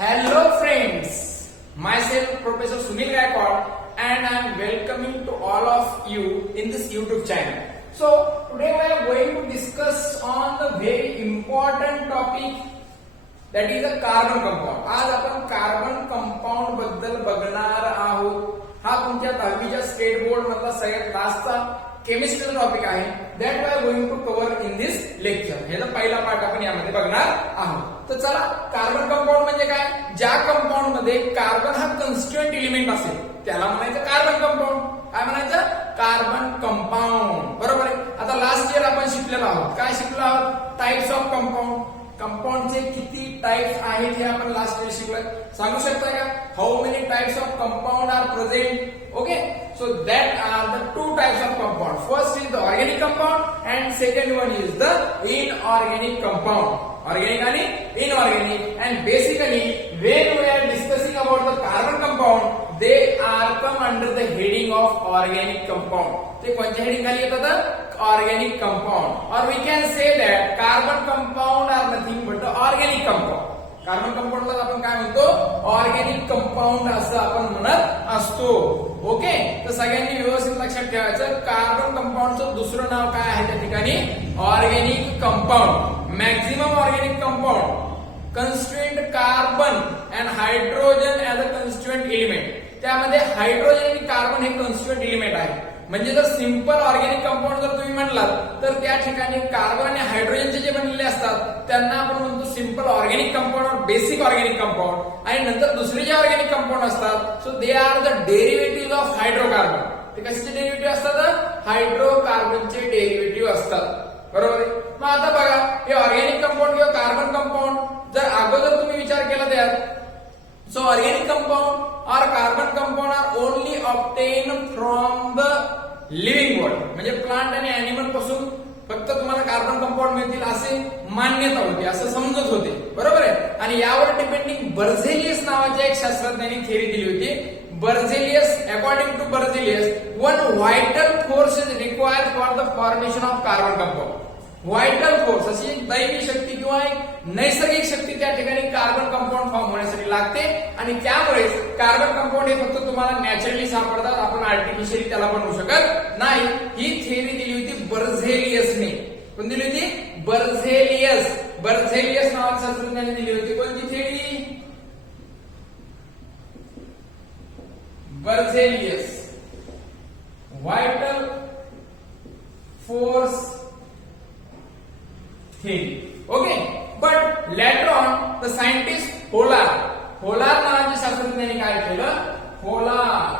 Hello friends, myself Professor Sunil Gaikwad and I am welcoming to all of you in this YouTube channel. So today we are going to discuss on the very important topic that is a carbon compound. आज आपण carbon compound बद्दल बघणार आहोत. हा तुमच्या 10वीच्या state board मधला सगळ्यात लास्टचा केमिस्ट्रीचा टॉपिक आहे. That we are going to cover in this lecture. ह्याचा पहिला पार्ट आपण यामध्ये बघणार आहोत. तर चला, कार्बन कंपाऊंड म्हणजे काय? ज्या कंपाऊंड मध्ये कार्बन हा कन्स्टिट्यूएंट एलिमेंट असेल त्याला म्हणायचं कार्बन कंपाऊंड. काय म्हणायचं? Carbon compound. बरोबर आहे. आता लास्ट इयर आपण शिकलेलो आहोत. काय शिकलो आहोत? Types of compound. कंपाऊंडचे किती टाइप्स आहेत हे आपण लास्ट इयर शिकलोय. सांगू शकता का? How many types of compound are present? Okay, so that are the two types of compound. First is the organic compound and second one is the inorganic compound. Organic and inorganic. And basically when we are discussing about the carbon compound, they are come under the heading of organic compound. ते कोणत्या heading खाली येतात? Organic compound. Or we can say that carbon compound are nothing but the organic compound. Carbon कंपाऊंडला आपण काय म्हणतो? Organic compound असं आपण म्हणत असतो. ओके, तर सगळ्यांनी व्यवस्थित लक्षात ठेवायचं. कार्बन कंपाऊंडचं दुसरं नाव काय आहे त्या ठिकाणी? Organic compound. Maximum organic compound constituent carbon and hydrogen as a constituent element. त्यामध्ये हायड्रोजन आणि कार्बन हे कन्स्टिट्यूएंट एलिमेंट आहे. म्हणजे जर सिंपल ऑर्गॅनिक कंपाऊंड जर तुम्ही म्हटलात तर त्या ठिकाणी कार्बन आणि हायड्रोजनचे जे बनलेले असतात त्यांना आपण म्हणतो सिंपल ऑर्गॅनिक कंपाऊंड और बेसिक ऑर्गॅनिक कंपाऊंड. आणि नंतर दुसरे जे ऑर्गॅनिक कंपाऊंड असतात so they are the derivative of hydrocarbon. ते कशाचे डेरिव्हेटिव्ह असतात? हायड्रोकार्बनचे डेरिव्हेटिव्ह असतात. बरोबर आहे. मग आता बघा, हे ऑर्गॅनिक कंपाऊंड किंवा कार्बन कंपाऊंड जर अगोदर तुम्ही विचार केला त्यात, so organic compound or carbon compound are only obtained from the living world. म्हणजे प्लांट आणि अॅनिमल पासून फक्त तुम्हाला कार्बन कंपाऊंड मिळतील असे मान्यता होती, असं समजत होते. बरोबर आहे. आणि यावर डिपेंडिंग बर्झेलियस नावाच्या एक शास्त्रज्ञांनी थेअरी दिली होती. Berzelius, according to Berzelius, one vital force is required for the formation of carbon compound. Vital force अशी एक दैवी शक्ती किंवा एक नैसर्गिक शक्ती त्या ठिकाणी कार्बन कंपाऊंड फॉर्म होण्यासाठी लागते. आणि त्यामुळेच कार्बन कंपाऊंड हे फक्त तुम्हाला नॅचरली सापडतात, आपण आर्टिफिशियली त्याला बनवू शकत नाही. ही थेअरी दिली होती बर्झेलियसने. कोण दिली होती? बर्झेलियस. बर्झेलियस नावाच्या शास्त्रज्ञाने दिली होती. कोणती theory? Berzelius. Vital force theory. Okay, but later on the scientist Holar नावाच्या शास्त्रज्ञाने काय केलं? होलार.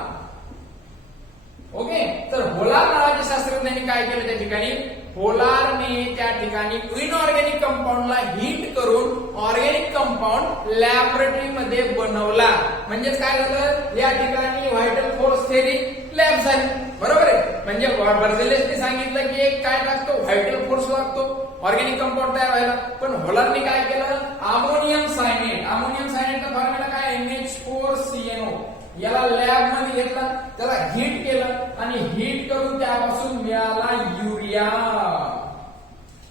ओके, तर होलार नावाच्या शास्त्रज्ञाने काय केलं त्या ठिकाणी? होलारने त्या ठिकाणी इनऑर्गॅनिक कंपाऊंडला हीट करून ऑर्गॅनिक कंपाऊंड लॅबोरेटरी मध्ये बनवला. म्हणजेच काय झालं? या ठिकाणी व्हायटल फोर्स थेअरी लॅब झाली. बरोबर आहे. म्हणजे बर्झेलियसने सांगितलं की एक काय लागतो? व्हायटल फोर्स लागतो ऑर्गॅनिक कंपाऊंड तयार व्हायला. पण होलारने काय केलं? Ammonium cyanate. अमोनियम सायनेटचा फॉर्म्युला काय? NH4CnO. याला लॅब मध्ये घेतला, त्याला हीट केलं आणि हीट करून त्यापासून मिळाला युरिया.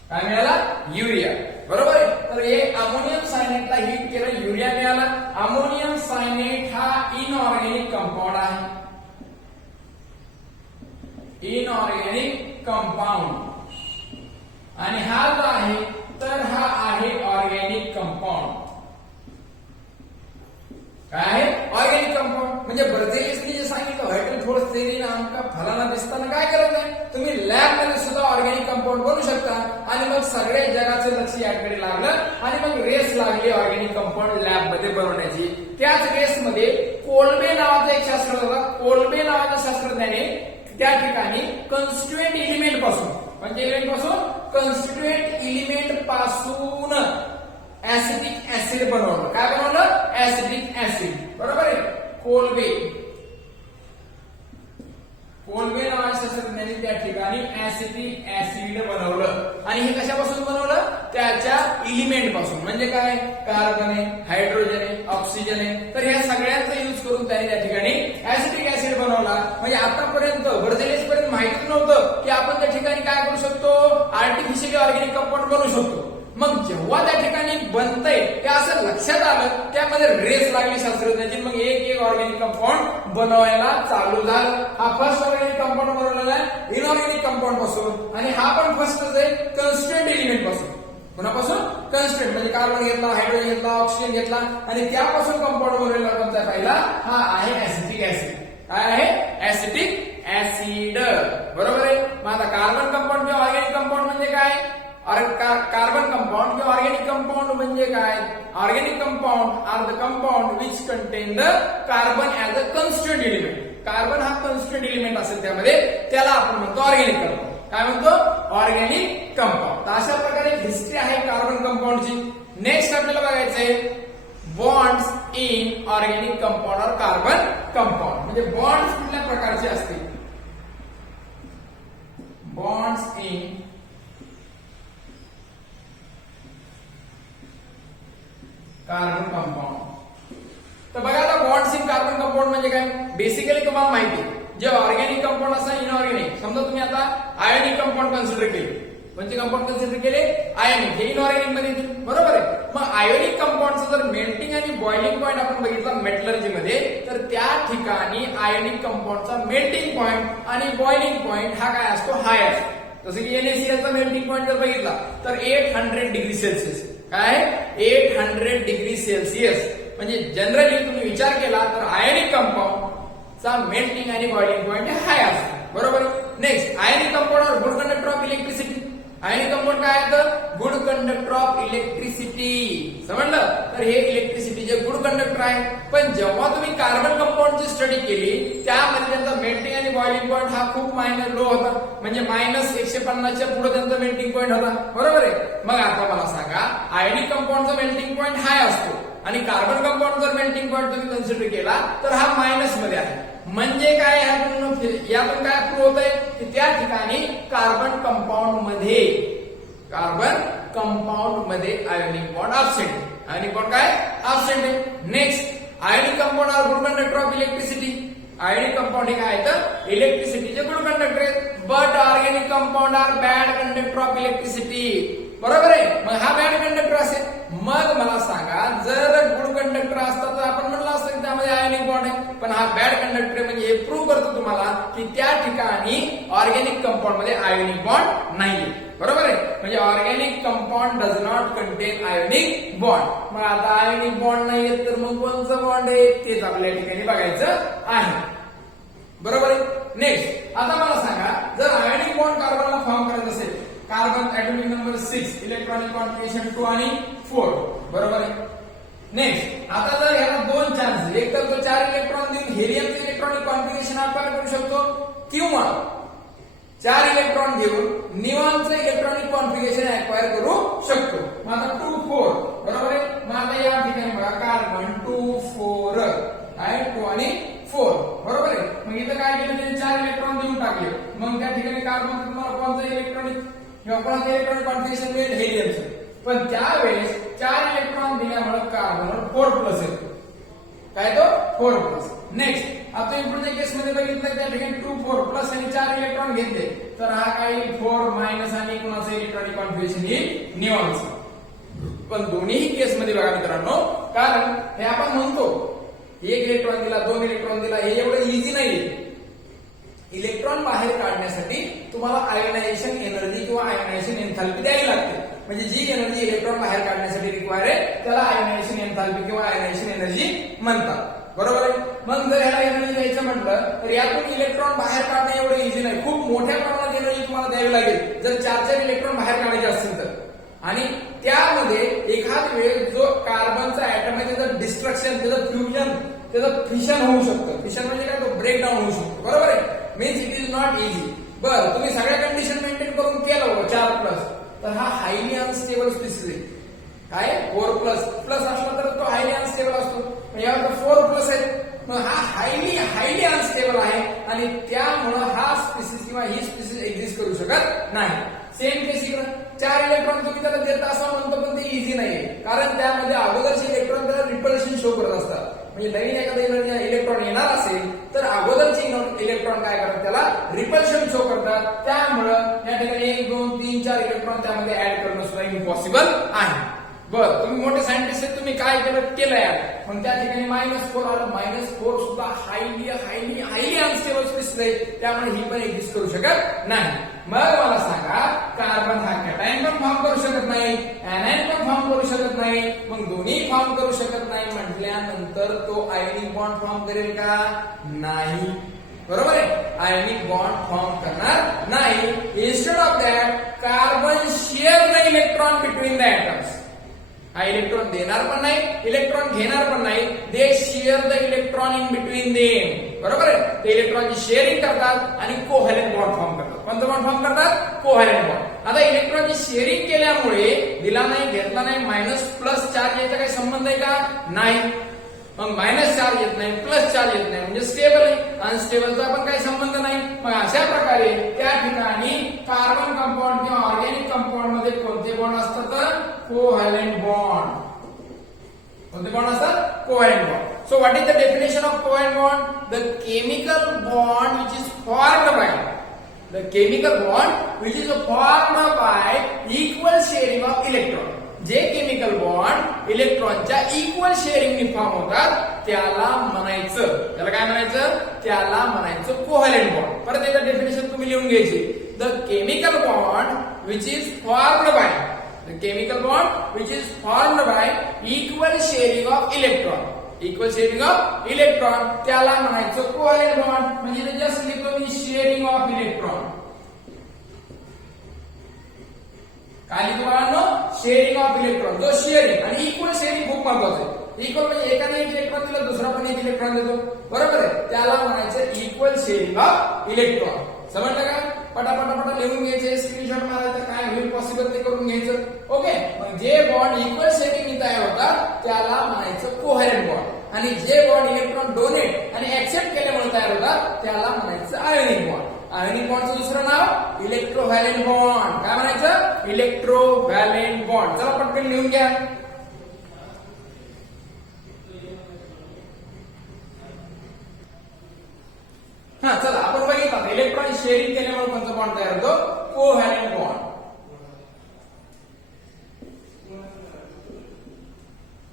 काय मिळाला? युरिया. बरोबर आहे. तर हे अमोनियम सायनेटला हीट केलं, युरिया मिळाला. अमोनियम सायनेट हा इनऑर्गॅनिक कंपाऊंड आहे. Inorganic compound. आणि हा जो आहे तर हा आहे ऑर्गॅनिक कंपाऊंड. काय आहे? Organic compound. म्हणजे बर्झेलियसने जे सांगितलं व्हायटल फोर्स थेअरी आमका फलाना दिसताना काय करत आहे? तुम्ही लॅब मध्ये सुद्धा ऑर्गॅनिक कंपाऊंड बनवू शकता. आणि मग सगळ्या जगाचं लक्ष याकडे लागलं आणि मग रेस लागली ऑर्गॅनिक कंपाऊंड लॅब मध्ये बनवण्याची. त्याच रेस मध्ये कोल्बे नावाचा एक शास्त्रज्ञ होता. कोल्बे नावाच्या शास्त्रज्ञाने त्या ठिकाणी कन्स्टिट्यूएंट एलिमेंट पासून, म्हणजे एलिमेंट पासून कन्स्टिट्यूएंट एलिमेंट पासून ऍसिटिक ऍसिड बनवलं. काय बनवलं? Acetic acid. बरोबर आहे. कोल्बे नावाच्या शास्त्रज्ञांनी त्या ठिकाणी ऍसिटिक ऍसिड बनवलं. आणि हे कशापासून बनवलं? त्याच्या एलिमेंट पासून. म्हणजे काय? कार्बन आहे, हायड्रोजन आहे, ऑक्सिजन आहे. तर ह्या सगळ्यांचा युज करून त्याने त्या ठिकाणी ऍसिटिक ऍसिड बनवला. म्हणजे आतापर्यंत बर्झेलियस पर्यंत माहितीच नव्हतं की आपण त्या ठिकाणी काय करू शकतो? आर्टिफिशियली ऑर्गॅनिक कंपाऊंड बनवू शकतो. मग जेव्हा त्या ठिकाणी बनतंय ते असं त्यांच्या लक्षात आलं, त्यामध्ये रेस लागली शास्त्रज्ञांची, मग एक ऑर्गॅनिक कंपाऊंड बनवायला चालू झालं. हा फर्स्ट ऑर्गॅनिक कंपाऊंड बनवलेला आहे इनऑर्गॅनिक कंपाऊंड पासून, आणि हा पण फर्स्टच आहे कन्स्टिट्यूएंट एलिमेंट पासून. कोणापासून? कन्स्टिट्यूएंट, म्हणजे कार्बन घेतला, हायड्रोजन घेतला, ऑक्सिजन घेतला आणि त्यापासून कंपाऊंड बनवलेला कोणता पहिला? हा आहे ऍसिटिक ऍसिड. काय आहे? Acetic acid. बरोबर आहे. मग आता कार्बन कंपाऊंड किंवा ऑर्गॅनिक कंपाऊंड म्हणजे काय? कार्बन कंपाऊंड किंवा ऑर्गॅनिक कंपाऊंड म्हणजे काय? Organic compound are the compound which contain the carbon as a constituent element. Carbon हा कन्स्टिट्यूएंट एलिमेंट असेल त्यामध्ये, त्याला आपण म्हणतो ऑर्गॅनिक कंपाऊंड. काय म्हणतो? Organic compound. तर अशा प्रकारे हिस्ट्री आहे कार्बन कंपाऊंडची. नेक्स्ट आपल्याला बघायचंय बॉन्ड्स इन ऑर्गॅनिक कंपाऊंड और कार्बन कंपाऊंड. म्हणजे बॉन्ड्स कुठल्या प्रकारचे असतील? Bonds in carbon compound. तर बघा आता बॉन्ड्स इन कार्बन कंपाऊंड म्हणजे काय? बेसिकली तुम्हाला माहिती आहे, जे ऑर्गॅनिक कंपाऊंड असं इनऑर्गॅनिक. समजा तुम्ही आता आयोनिक कंपाऊंड कन्सिडर केले, म्हणजे कंपाऊंड कन्सिडर केले आयोनिक, हे इनऑर्गॅनिक मध्ये येतील. बरोबर आहे. मग आयोनिक कंपाऊंडचं जर मेल्टिंग आणि बॉइलिंग पॉईंट आपण बघितला मेटलर्जी मध्ये, तर त्या ठिकाणी आयोनिक कंपाऊंडचा मेल्टिंग पॉईंट आणि बॉइलिंग पॉईंट हा काय असतो? हाय असतो. जसं की NaCl चा मेल्टिंग पॉईंट जर बघितला तर 800 डिग्री सेल्सिअस. काय? 800 डिग्री सेल्सिअस. म्हणजे जनरली तुम्ही विचार केला तर आयोनिक कंपाऊंड चा मेल्टिंग आणि बॉइलिंग पॉईंट हाय असतो. बरोबर. नेक्स्ट, आयोनिक कंपाऊंड और good conductor of electricity. Ionic compound काय आहे? तर गुड कंडक्टर ऑफ इलेक्ट्रिसिटी. समजलं? तर हे इलेक्ट्रिसिटीचे गुड कंडक्टर आहे. पण जेव्हा तुम्ही कार्बन कंपाऊंडची स्टडी केली, त्यामध्ये त्यांचा मेल्टिंग आणि बॉइलिंग पॉईंट हा खूप लो होता, म्हणजे -150च्या पुढे त्यांचा मेल्टिंग पॉईंट होता. बरोबर आहे. मग आता मला सांगा, आयोनिक कंपाऊंडचा मेल्टिंग पॉईंट हाय असतो आणि कार्बन कंपाऊंड जर मेल्टिंग पॉईंट तुम्ही कन्सिडर केला तर हा मायनस मध्ये आहे. म्हणजे काय? यातून काय प्रूव्ह होत आहे की त्या ठिकाणी कार्बन कंपाऊंड मध्ये आयोनिक बॉन्ड अब्सेंट आहे. आयोनिक बॉन्ड काय? अब्सेंट आहे. Next, ionic compound are good conductor of electricity. Ionic compound हे काय आहे? तर इलेक्ट्रिसिटीचे गुड कंडक्टर आहेत. But organic compound are bad conductor of electricity. बरोबर आहे. मग हा बॅड कंडक्टर असेल. मग मला सांगा, जर गुड कंडक्टर असता तर आपण म्हणलं असतं की त्यामध्ये आयोनिक बॉन्ड आहे, पण हा बॅड कंडक्टर म्हणजे हे प्रूव्ह करतो तुम्हाला की त्या ठिकाणी ऑर्गॅनिक कंपाऊंड मध्ये आयोनिक बॉन्ड नाहीये. बरोबर आहे. म्हणजे organic compound does not content ionic bond. मग आता आयोनिक बॉन्ड नाहीये तर मग कोणतं बॉन्ड आहे तेच आपल्या ठिकाणी बघायचं आहे. बरोबर आहे. नेक्स्ट, आता मला सांगा, जर आयोनिक बॉन्ड कार्बनला फॉर्म करायचं असेल, carbon atomic number 6, electronic configuration 2 आणि 4. बरोबर आहे. नेक्स्ट, आता जर याला दोन चान्स, एक तर तो 4 इलेक्ट्रॉन देऊन हेलियमचं इलेक्ट्रॉनिक कॉन्फिगरेशन आपण करू शकतो, किंवा 4 इलेक्ट्रॉन घेऊन निऑनचं इलेक्ट्रॉनिक कॉन्फिगरेशन अक्वायर करू शकतो. मग आता 2, 4. बरोबर आहे. मग आता या ठिकाणी बघा, कार्बन 2, 4 आहे, 2 आणि 4. बरोबर आहे. मग इथं काय केलं, त्यांनी 4 इलेक्ट्रॉन देऊन टाकले. मग त्या ठिकाणी कार्बन तुम्हाला कोणतं इलेक्ट्रॉनिक किंवा कोणतं इलेक्ट्रॉनिक कॉन्फिगरेशन मिळेल? हेलियमचं. पण त्यावेळेस 4 इलेक्ट्रॉन दिल्यामुळे कार्बनवर 4+ येतो. काय तो? 4+. नेक्स्ट, आता इम्प्रूव्हच्या केसमध्ये बघितलं त्या ठिकाणी 2, 4+ आणि 4 इलेक्ट्रॉन घेतले तर हा काय? 4- आणि कोणाचं इलेक्ट्रॉनिक कॉन्फिगरेशन येईल? निऑनचं. पण दोन्ही केसमध्ये बघा मित्रांनो, कारण हे आपण म्हणतो 1 इलेक्ट्रॉन दिला, 2 इलेक्ट्रॉन दिला, हे एवढं इझी नाहीये. इलेक्ट्रॉन बाहेर काढण्यासाठी तुम्हाला आयोनायझेशन एनर्जी किंवा आयोनायझेशन एन्थाल्पी द्यावी लागते. म्हणजे जी एनर्जी इलेक्ट्रॉन बाहेर काढण्यासाठी रिक्वायर आहे त्याला आयोनायझेशन एन्थाल्पी किंवा आयोनायझेशन एनर्जी म्हणतात. बरोबर आहे. मग जर ह्याला एनर्जी द्यायचं म्हटलं तर यातून इलेक्ट्रॉन बाहेर काढणं एवढं इझी नाही. खूप मोठ्या प्रमाणात एनर्जी तुम्हाला द्यावी लागेल जर 4 इलेक्ट्रॉन बाहेर काढायचे असतील तर. आणि त्यामध्ये एखाद वेळेस जो कार्बनचा ऍटम आहे त्याचं डिस्ट्रक्शन, त्याचं फ्युजन, त्याचं फिशन होऊ शकतं. फिशन म्हणजे काय? तो ब्रेकडाऊन होऊ शकतो. बरोबर आहे. Means it is not easy. बरं, तुम्ही सगळ्या कंडिशन मेंटेन करून केलं 4+, तर हा हायली अनस्टेबल स्पीसीज आहे. काय? 4+ असला तर तो हायली अनस्टेबल असतो. यावर 4+ आहे, मग हा हायली अनस्टेबल आहे आणि त्यामुळं हा स्पीसीज किंवा ही स्पीसीज एक्झिस्ट करू शकत नाही. सेम केस इकडं 4 इलेक्ट्रॉन तुम्ही त्याला देता असं म्हणतो, पण ते इझी नाहीये. कारण त्यामध्ये अगोदरचे इलेक्ट्रॉन त्याला रिपल्शन शो करत असतात. म्हणजे नवीन एखादा इलेक्ट्रॉन येणार असेल तर अगोदरचे इलेक्ट्रॉन काय करतात? त्याला रिपल्शन शो करतात. त्यामुळं या ठिकाणी 1, 2, 3, 4 इलेक्ट्रॉन त्यामध्ये ऍड करणं सुद्धा इम्पॉसिबल आहे. बर तुम्ही मोठे सायंटिस्ट आहेत, तुम्ही काय केलं यार, पण त्या ठिकाणी -4 आलं. -4 सुद्धा highly highly highly unstable species आहे, त्यामुळे ही पण एक्झिस्ट करू शकत नाही. मग मला सांगा, कार्बन हा कॅटायन पण फॉर्म करू शकत नाही, एनायन पण फॉर्म करू शकत नाही, मग दोन्ही फॉर्म करू शकत नाही म्हटल्यानंतर तो आयोनिक बॉन्ड फॉर्म करेल का? नाही. बरोबर आहे, आयोनिक बॉन्ड फॉर्म करणार नाही. Instead of that carbon share the electron between the atoms. हा इलेक्ट्रॉन देणार पण नाही, इलेक्ट्रॉन घेणार पण नाही. They share the electron in between them. बरोबर आहे, ते इलेक्ट्रॉनची शेअरिंग करतात आणि कोव्हॅलेंट बॉन्ड फॉर्म करतात. कोणतं बॉन्ड फॉर्म करतात? Covalent bond. आता इलेक्ट्रॉनची शेअरिंग केल्यामुळे दिला नाही, घेतला नाही, मायनस प्लस चार्ज याचा काही संबंध आहे का? नाही. मग मायनस चार्ज येत नाही, प्लस चार्ज येत नाही, म्हणजे स्टेबल आहे. अनस्टेबलचा पण काही संबंध नाही. मग अशा प्रकारे त्या ठिकाणी कार्बन कंपाऊंड किंवा ऑर्गॅनिक कंपाऊंड मध्ये कोणते बॉन्ड असतात? Covalent bond. कोणते बॉन्ड असतात? Covalent bond. So what is the definition of covalent bond? The chemical bond which is formed by equal sharing of electron. जे केमिकल बॉन्ड इलेक्ट्रॉनच्या equal शेअरिंगने form होतात त्याला म्हणायचं, त्याला काय म्हणायचं? त्याला म्हणायचं कोव्हॅलेंट बॉन्ड. परत एकदा डेफिनेशन तुम्ही लिहून घ्यायची. The chemical bond which is formed by equal sharing of electron त्याला म्हणायचं कोव्हॅलेंट बॉन्ड. म्हणजे जस्ट लिहितो मी शेअरिंग ऑफ इलेक्ट्रॉन. काय लिहितो बाळांनो? Sharing of electron. जो शेअरिंग आणि इक्वल शेअरिंग खूप महत्वाचं आहे. इक्वल म्हणजे एकाने एक इलेक्ट्रॉन दिलं, दुसरा पण एक इलेक्ट्रॉन देतो. बरोबर आहे, त्याला म्हणायचं इक्वल शेअरिंग ऑफ इलेक्ट्रॉन. समजलं का? पटापटा लिहून घ्यायचे, स्क्रीनशॉट मारायचं, काय होईल पॉसिबल ते करून घ्यायचं. ओके. मग जे बॉन्ड इक्वल शेअरिंग तयार होतात त्याला म्हणायचं कोव्हॅलेंट बॉन्ड, आणि जे बॉन्ड इलेक्ट्रॉन डोनेट आणि ऍक्सेप्ट केल्यामुळे तयार होतात त्याला म्हणायचं आयोनिक बॉन्ड. आयोनिक बॉन्डचं दुसरं नाव इलेक्ट्रोव्हॅलेंट बॉन्ड. काय म्हणायचं? इलेक्ट्रोव्हॅलेंट बॉन्ड. चला पटकन लिहून घ्या. हा चला आपण बघितलं इलेक्ट्रॉन शेअरिंग केल्यामुळे कोणता बॉन्ड तयार होतो? Covalent bond.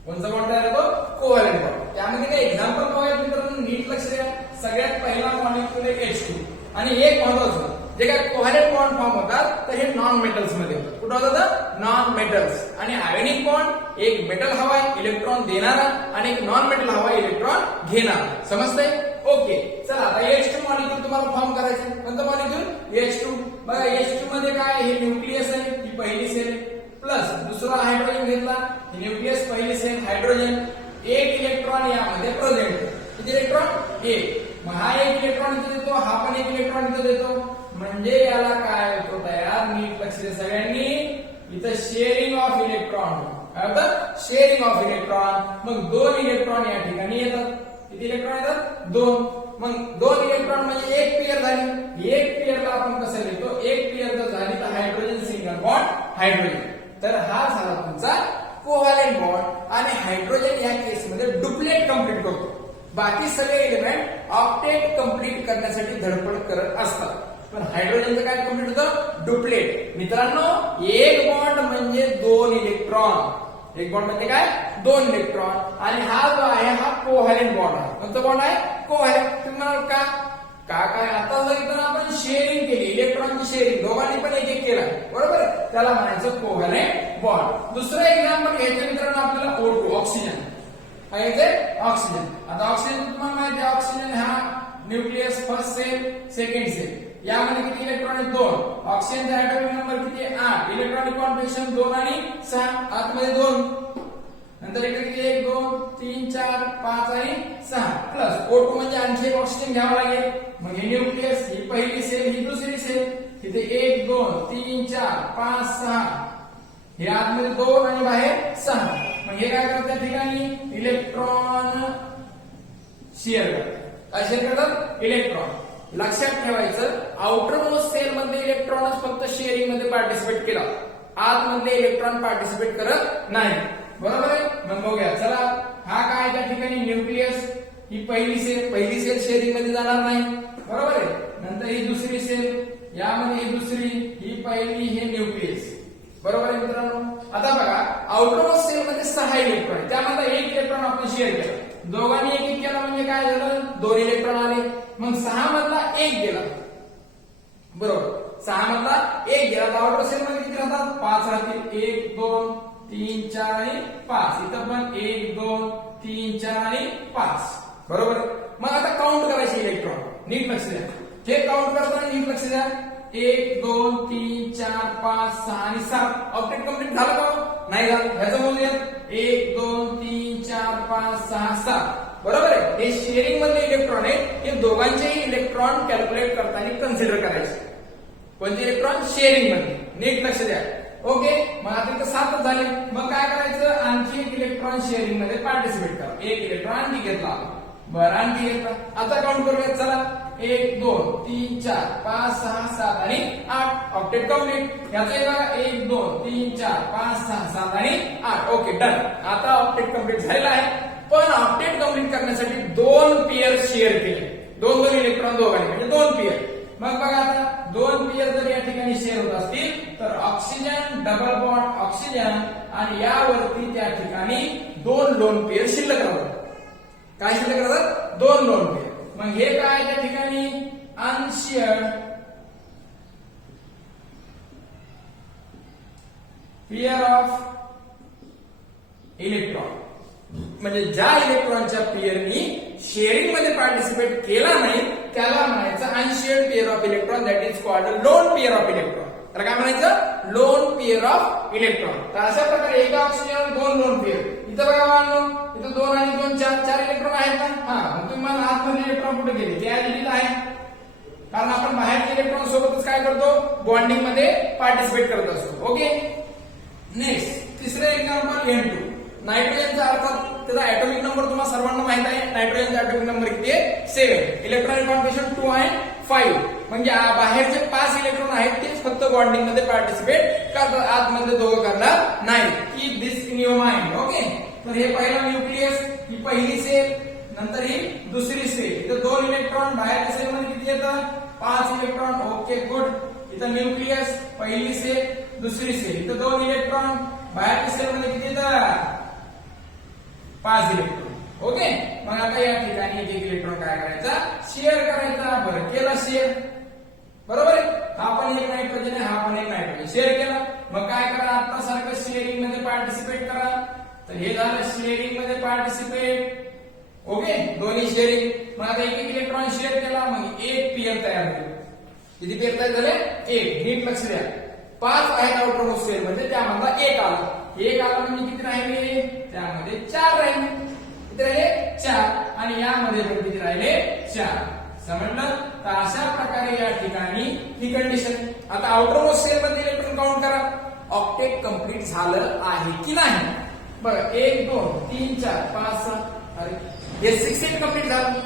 कोणता बॉन्ड तयार होतो? Covalent bond. त्यामध्ये काही एक्झाम्पल बघायचं मित्रांनो, नीट लक्ष द्या. सगळ्यात पहिला मॉलिक्युल आहे H2, आणि एक महत्वाचं जे काय कोव्हॅलेंट बॉन्ड फॉर्म होतात तर हे नॉन मेटल्स मध्ये होतात. कुठं होतात? Non metals. आणि आयोनिक बॉन्ड एक मेटल हवाय इलेक्ट्रॉन देणारा, आणि एक नॉन मेटल हवाय इलेक्ट्रॉन घेणारा. समजतंय? ओके. चला आता H2 मॉलिक्युल तुम्हाला फॉर्म करायचं. कोणतं मॉलिक्युल? H2. बघा H2 मध्ये काय? हे न्यूक्लियस आहे, ही पहिली सेल, प्लस दुसरा हायड्रोजन घेतला, ही न्यूक्लियस पहिली सेल हायड्रोजन, एक इलेक्ट्रॉन यामध्ये प्रेझेंट. किती इलेक्ट्रॉन? एक. मग हा एक इलेक्ट्रॉन इथे देतो, हा पण एक इलेक्ट्रॉन इथे देतो. म्हणजे याला काय होतो तयार? नीट लक्ष द्या सगळ्यांनी. इथं शेअरिंग ऑफ इलेक्ट्रॉन. काय होतं? Sharing of electron. मग 2 इलेक्ट्रॉन या ठिकाणी येतात. किती इलेक्ट्रॉन येतात? 2. मग 2 इलेक्ट्रॉन म्हणजे एक पेअर झाली. एक पेअरला आपण कसं लिहितो? एक पेअर जर झाली तर हायड्रोजन सिंगल बॉन्ड हायड्रोजन. तर हा झाला तुमचा कोव्हॅलेंट बॉन्ड. आणि हायड्रोजन या केसमध्ये डुप्लेट कंप्लीट करतो. बाकी सगळे एलिमेंट ऑक्टेट कंप्लीट करण्यासाठी धडपड करत असतात, पण हायड्रोजनचं काय कंप्लीट होतं? डुप्लेट. मित्रांनो, एक बॉन्ड म्हणजे 2 इलेक्ट्रॉन. एक बॉन्ड म्हणजे काय? 2 इलेक्ट्रॉन. आणि हा जो आहे हा कोव्हॅलेंट बॉन्ड आहे. कोणता बॉन्ड आहे? कोव्हॅलेंट. तुम्ही म्हणाल का? काय आता जर इथं आपण शेअरिंग केली, इलेक्ट्रॉनची शेअरिंग दोघांनी पण एक एक केला, बरोबर, त्याला म्हणायचं कोव्हॅलेंट बॉन्ड. दुसरं एक्झाम्पल घ्यायचं मित्रांनो आपल्याला O2 ऑक्सिजन. काय येते? ऑक्सिजन. आता ऑक्सिजन तुम्हाला माहिती आहे, ऑक्सिजन हा nucleus first shell second shell. यामध्ये किती इलेक्ट्रॉन आहेत? 2. ऑक्सिजनचा ऍटॉमिक नंबर किती आहे? 8. इलेक्ट्रॉनिक कॉन्फिगरेशन 2 आणि 6. आतमध्ये 2. नंतर इकडे किती? 1 2 3 4 5 आणि 6 प्लस O2 म्हणजे आणखी एक ऑक्सिजन घ्यावा लागेल. मग हे न्यूक्लियस, ही पहिली सेल, ही दुसरी सेल. तिथे 1 2 3 4 5 6. हे आतमध्ये 2 आणि बाहेर 6. मग हे काय करतात? त्या ठिकाणी इलेक्ट्रॉन शेअर करतात. काय शेअर करतात? इलेक्ट्रॉन. लक्षात ठेवायचं, आउटर मोस्ट सेल मध्ये इलेक्ट्रॉनच फक्त शेअरिंग मध्ये पार्टिसिपेट केला, आतमधले इलेक्ट्रॉन पार्टिसिपेट करत नाही. बरोबर आहे? मग बघूया. चला, हा काय त्या ठिकाणी न्यूक्लियस, ही पहिली सेल शेअरिंग मध्ये जाणार नाही. बरोबर आहे? नंतर ही दुसरी सेल, यामध्ये ही दुसरी, ही पहिली, हे न्यूक्लियस. बरोबर आहे मित्रांनो? आता बघा, आउटर मोस्ट 6 इलेक्ट्रॉन आहे, त्यामध्ये एक इलेक्ट्रॉन आपण शेअर केला, दोघांनी एक एक केला म्हणजे काय झालं, 2 इलेक्ट्रॉन आले. मग 6 मधला 1 गेला, बरोबर, 6 मधला 1 गेला तर आउटर सेल मध्ये किती राहतात, 5 राहतील. 1 2 3 4 आणि 5. इथं पण 1 2 3 4 आणि 5, बरोबर. मग आता काउंट करायचे इलेक्ट्रॉन, नीट लक्ष द्या. हे काउंट करताना नीट लक्ष द्या. 1 2 3 4 5 6 आणि 7. ऑक्टेट कंप्लीट झालं का, नाही झालं. ह्याचं मोजूया. 1 2 3 4 5 6 7, बरोबर आहे. हे शेअरिंग मधले इलेक्ट्रॉन आहेत, हे दोघांचेही इलेक्ट्रॉन कॅल्क्युलेट करताना कन्सिडर करायचे. कोणते इलेक्ट्रॉन, शेअरिंग मध्ये. नीट लक्ष द्या. ओके, मग आता इथं 7 झाले. मग काय करायचं, आणखी एक इलेक्ट्रॉन शेअरिंग मध्ये पार्टिसिपेट करा. एक इलेक्ट्रॉन आणखी घेतला, बरं आणखी घेतला. आता काउंट करूया, चला. 1 2 3 4 5 6 7 आणि 8. Octet complete. याचं बघा 1 2 3 4 5 6 7 आणि 8. Okay, done. आता ऑक्टेट कंप्लीट झालेला आहे. पण ऑक्टेट कंप्लीट करण्यासाठी 2 पेअर शेअर केले, 2 इलेक्ट्रॉन दोघांनी, म्हणजे 2 पेअर. मग बघा आता 2 पेअर जर या ठिकाणी शेअर होत असतील तर ऑक्सिजन डबल बॉन्ड ऑक्सिजन आणि यावरती त्या ठिकाणी 2 लोन पेअर शिल्लक राहतात. काय शिल्लक राहतात, 2 लोन पेअर. मग हे काय त्या ठिकाणी, अनशेअर्ड पेअर ऑफ इलेक्ट्रॉन, म्हणजे ज्या इलेक्ट्रॉनच्या पेअरनी शेअरिंग मध्ये पार्टिसिपेट केला नाही त्याला म्हणायचं unshared pair of electron, that is called lone pair of electron. तर काय म्हणायचं, लोन पेअर ऑफ इलेक्ट्रॉन. तर अशा प्रकारे एका ऑक्सिजन 2 लोन पेअर. इथं बघा मानलो, इथं 2 आणि 2 4 इलेक्ट्रॉन आहेत ना. हा, मग तुम्ही मला आतमध्ये इलेक्ट्रॉन कुठे गेले, ते आलेलीच आहे, कारण आपण बाहेरच्या इलेक्ट्रॉन सोबतच काय करतो, बॉन्डिंग मध्ये पार्टिसिपेट करत असतो. ओके, नेक्स्ट तिसरे एक्झाम्पल N2. नायट्रोजनचा अर्थात त्याचा ऍटॉमिक नंबर तुम्हाला सर्वांना माहित आहे. नायट्रोजनचा ऍटॉमिक नंबर किती आहे, 7. इलेक्ट्रॉनिक कॉन्फिगरेशन 2 आणि 5. म्हणजे बाहेरचे 5 इलेक्ट्रॉन आहेत तेच फक्त बॉन्डिंग मध्ये पार्टिसिपेट करतात, आतमध्ये दोघं करणार नाही. Keep this in your mind. Okay, तर हे पहिला न्यूक्लियस, ही पहिली सेल, नंतर ही दुसरी सेल. इथं 2 इलेक्ट्रॉन, बाहेरच्या सेल मध्ये किती येतात, 5 इलेक्ट्रॉन. Okay, good. इथं न्यूक्लियस, पहिली सेल, दुसरी सेल. इथं 2 इलेक्ट्रॉन, बाहेरच्या सेल मध्ये किती येतात, 5 इलेक्ट्रॉन. ओके, मग आता या ठिकाणी एक इलेक्ट्रॉन काय करायचा, शेअर करायचा. बरं, केला शेअर, बरोबर आहे. हा पण एक नायट्रोजन आहे, हा पण एक नायट्रोजन. शेअर केला. मग काय करा, आता सारखं शेअरिंग मध्ये पार्टिसिपेट करा. तर हे झालं शेअरिंग मध्ये पार्टिसिपेट. ओके, दोन्ही शेअरिंग. मग आता एक इलेक्ट्रॉन शेअर केला, मग एक पेअर तयार झाले. किती पेअर तयार झाले, 1. नीट लक्ष द्या. 5 आहेत आउटरमोस्ट पेअर म्हणजे त्यामधला 1 आला. 1 आला म्हणजे किती राहिले, त्यामध्ये 4 राहिले. किती राहिले, 4. आणि यामध्ये पण किती राहिले, 4. समजलं. तर अशा प्रकारे या ठिकाणी ही कंडिशन. आता आउटरमोस्ट सेल मध्ये इलेक्ट्रॉन काउंट करा, ऑक्टेट कंप्लीट झालं आहे की नाही. बघा 1 2 3 4 5 6. अरे हे 6 कंप्लीट झालं.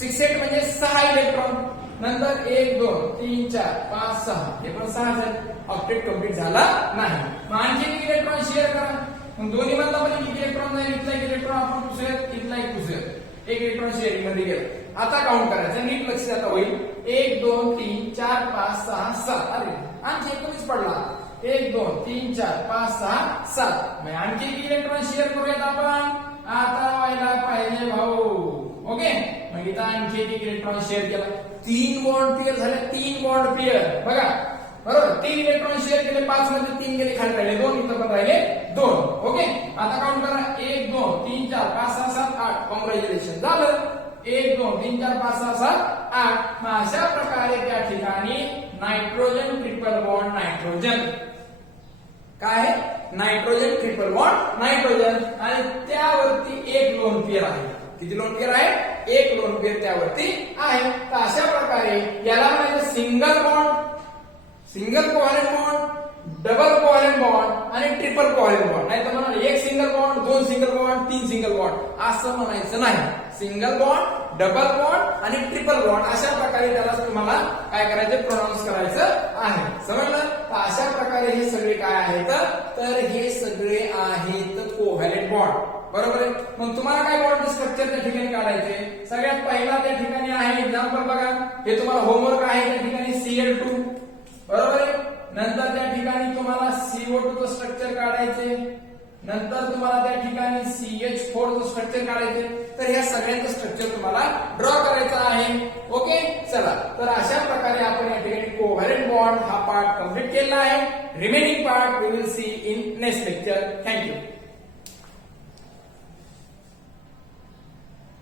6 म्हणजे 6 इलेक्ट्रॉन. नंतर 1 2 3 4 5 6, हे पण 6 झाले. ऑक्टेट कंप्लीट झाला नाही. मग आणखी एक इलेक्ट्रॉन शेअर करा. मग दोन्ही मधला पण एक इलेक्ट्रॉन जाईल. इथला एक इलेक्ट्रॉन आपण पुसूयात, इथला एक पुसूयात. एक इलेक्ट्रॉन शेअरिंग मध्ये गेला. आता काउंट करायचं, नीट लक्ष आता होईल. 1 2 3 4 5 6 7. अरे आणखी एक कमीच पडला. 1 2 3 4 5 6 7. मग आणखी एक इलेक्ट्रॉन शेअर करूयात आपण. आता व्हायला पाहिजे भाऊ. ओके, मग इथं आणखी एक इलेक्ट्रॉन शेअर केला. 3 बॉन्ड पेअर झाले. 3 बॉन्ड पेअर बघा, बरोबर. 3 इलेक्ट्रॉन शेअर केले, 5 मध्ये 3 गेले, खाली राहिले 2, इथं पण राहिले 2. ओके, आता काउंट करा. 1 2 3 4 5 6 7 8. कॉंग्रॅच्युलेशन, झालं. 1 2 3 4 5 6 7 8. मग अशा प्रकारे त्या ठिकाणी नायट्रोजन ट्रिपल बॉन्ड नायट्रोजन काय आहे, नायट्रोजन ट्रिपल बॉन्ड नायट्रोजन, आणि त्यावरती एक लोन पेअर आहे. किती लोन पेअर आहे, एक लोन पेअर त्यावरती आहे. तर अशा प्रकारे याला म्हणायचं single bond, single covalent bond, double covalent bond आणि ट्रिपल कोव्हॅलेंट बॉन्ड. नाही तर म्हणा एक single bond, 2 single bond, 3 single bond असं म्हणायचं नाही. सिंगल बॉन्ड, डबल बॉन्ड आणि ट्रिपल बॉन्ड अशा प्रकारे त्याला तुम्हाला काय करायचं, प्रोनाउन्स करायचं आहे. समजलं. तर अशा प्रकारे हे सगळे काय आहेत, तर हे सगळे आहेत कोव्हॅलेंट बॉन्ड. बरोबर आहे. मग तुम्हाला काय बॉन्ड स्ट्रक्चर त्या ठिकाणी काढायचे. सगळ्यात पहिला त्या ठिकाणी आहे एक्झाम्पल बघा, हे तुम्हाला होमवर्क आहे त्या ठिकाणी Cl2. बरोबर आहे. नंतर त्या ठिकाणी तुम्हाला CO2 चं स्ट्रक्चर काढायचे. नंतर तुम्हाला त्या ठिकाणी CH4 चं स्ट्रक्चर काढायचे, तर ह्या सगळ्यांचं स्ट्रक्चर तुम्हाला ड्रॉ करायचं आहे. ओके, चला तर अशा प्रकारे आपण या ठिकाणी कोव्हॅलेंट बॉन्ड हा पार्ट कंप्लीट केला आहे. Remaining part we will see in next lecture. Thank you.